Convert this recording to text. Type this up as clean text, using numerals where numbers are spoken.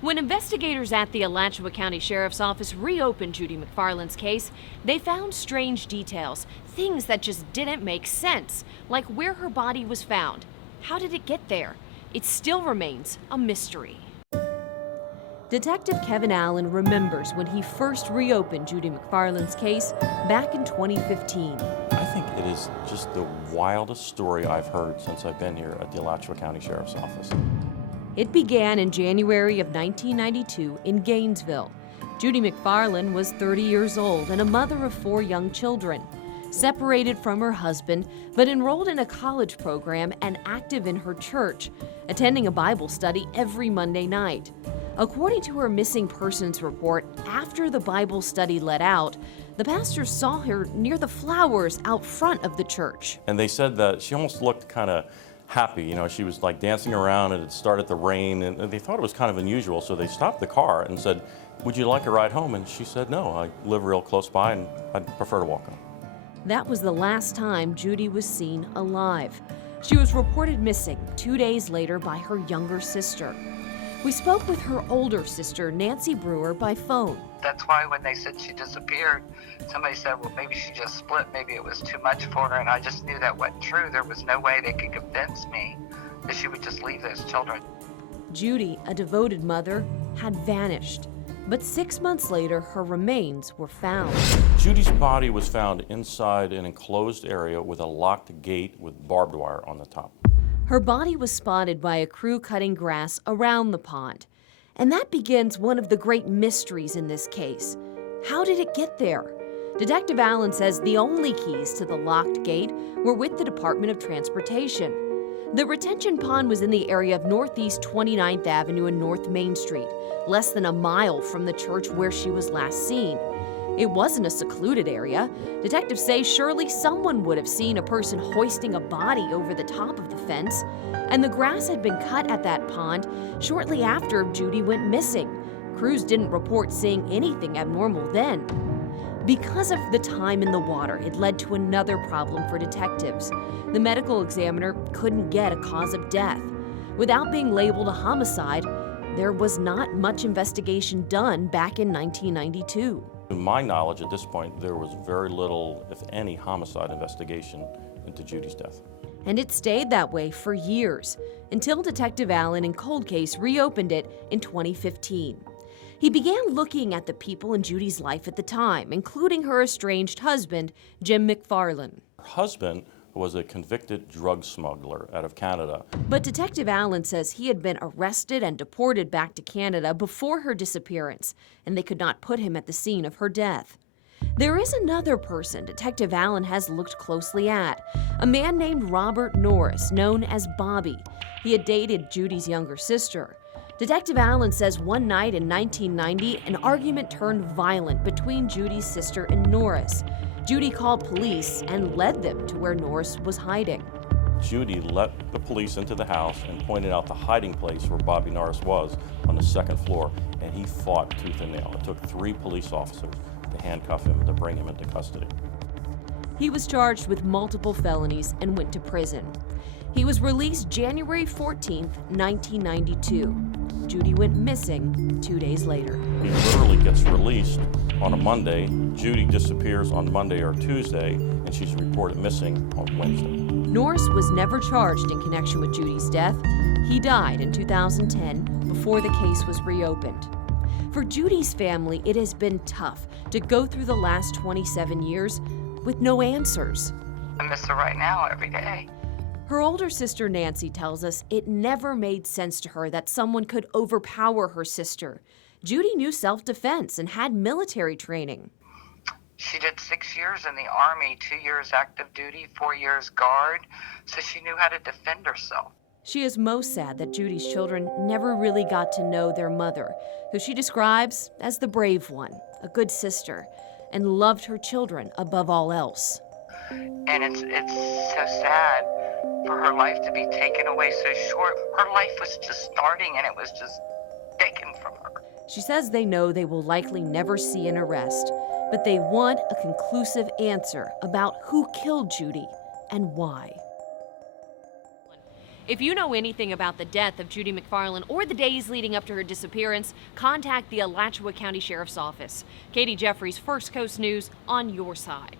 When investigators at the Alachua County Sheriff's Office reopened Judy MacFarlane's case, they found strange details, things that just didn't make sense, like where her body was found. How did it get there? It still remains a mystery. Detective Kevin Allen remembers when he first reopened Judy MacFarlane's case back in 2015. I think it is just the wildest story I've heard since I've been here at the Alachua County Sheriff's Office. It began in January of 1992 in Gainesville. Judy MacFarlane was 30 years old and a mother of 4 young children. Separated from her husband, but enrolled in a college program and active in her church, attending a Bible study every Monday night. According to her missing persons report, after the Bible study let out, the pastor saw her near the flowers out front of the church. And they said that she almost looked kind of happy. You know, she was like dancing around and it started to rain, and they thought it was kind of unusual, so they stopped the car and said, "Would you like a ride home?" And she said, "No, I live real close by and I'd prefer to walk home." That was the last time Judy was seen alive. She was reported missing 2 days later by her younger sister. We spoke with her older sister, Nancy Brewer, by phone. That's why when they said she disappeared, somebody said, well, maybe she just split, maybe it was too much for her, and I just knew that wasn't true. There was no way they could convince me that she would just leave those children. Judy, a devoted mother, had vanished. But 6 months later, her remains were found. Judy's body was found inside an enclosed area with a locked gate with barbed wire on the top. Her body was spotted by a crew cutting grass around the pond. And that begins one of the great mysteries in this case. How did it get there? Detective Allen says the only keys to the locked gate were with the Department of Transportation. The retention pond was in the area of Northeast 29th Avenue and North Main Street, less than a mile from the church where she was last seen. It wasn't a secluded area. Detectives say surely someone would have seen a person hoisting a body over the top of the fence, and the grass had been cut at that pond shortly after Judy went missing. Crews didn't report seeing anything abnormal then. Because of the time in the water, it led to another problem for detectives. The medical examiner couldn't get a cause of death. Without being labeled a homicide, there was not much investigation done back in 1992. To my knowledge, at this point, there was very little, if any, homicide investigation into Judy's death. And it stayed that way for years, until Detective Allen in Cold Case reopened it in 2015. He began looking at the people in Judy's life at the time, including her estranged husband, Jim MacFarlane. Her husband was a convicted drug smuggler out of Canada. But Detective Allen says he had been arrested and deported back to Canada before her disappearance, and they could not put him at the scene of her death. There is another person Detective Allen has looked closely at, a man named Robert Norris, known as Bobby. He had dated Judy's younger sister. Detective Allen says one night in 1990, an argument turned violent between Judy's sister and Norris. Judy called police and led them to where Norris was hiding. Judy let the police into the house and pointed out the hiding place where Bobby Norris was on the second floor, and he fought tooth and nail. It took 3 police officers to handcuff him to bring him into custody. He was charged with multiple felonies and went to prison. He was released January 14th, 1992. Judy went missing 2 days later. He literally gets released on a Monday. Judy disappears on Monday or Tuesday, and she's reported missing on Wednesday. Norris was never charged in connection with Judy's death. He died in 2010 before the case was reopened. For Judy's family, it has been tough to go through the last 27 years with no answers. I miss her right now every day. Her older sister Nancy tells us it never made sense to her that someone could overpower her sister. Judy knew self-defense and had military training. She did 6 years in the Army, 2 years active duty, 4 years guard, so she knew how to defend herself. She is most sad that Judy's children never really got to know their mother, who she describes as the brave one, a good sister, and loved her children above all else. And it's so sad for her life to be taken away so short. Her life was just starting and it was just taken from her. She says they know they will likely never see an arrest, but they want a conclusive answer about who killed Judy and why. If you know anything about the death of Judy MacFarlane or the days leading up to her disappearance, contact the Alachua County Sheriff's Office. Katie Jeffries, First Coast News, on your side.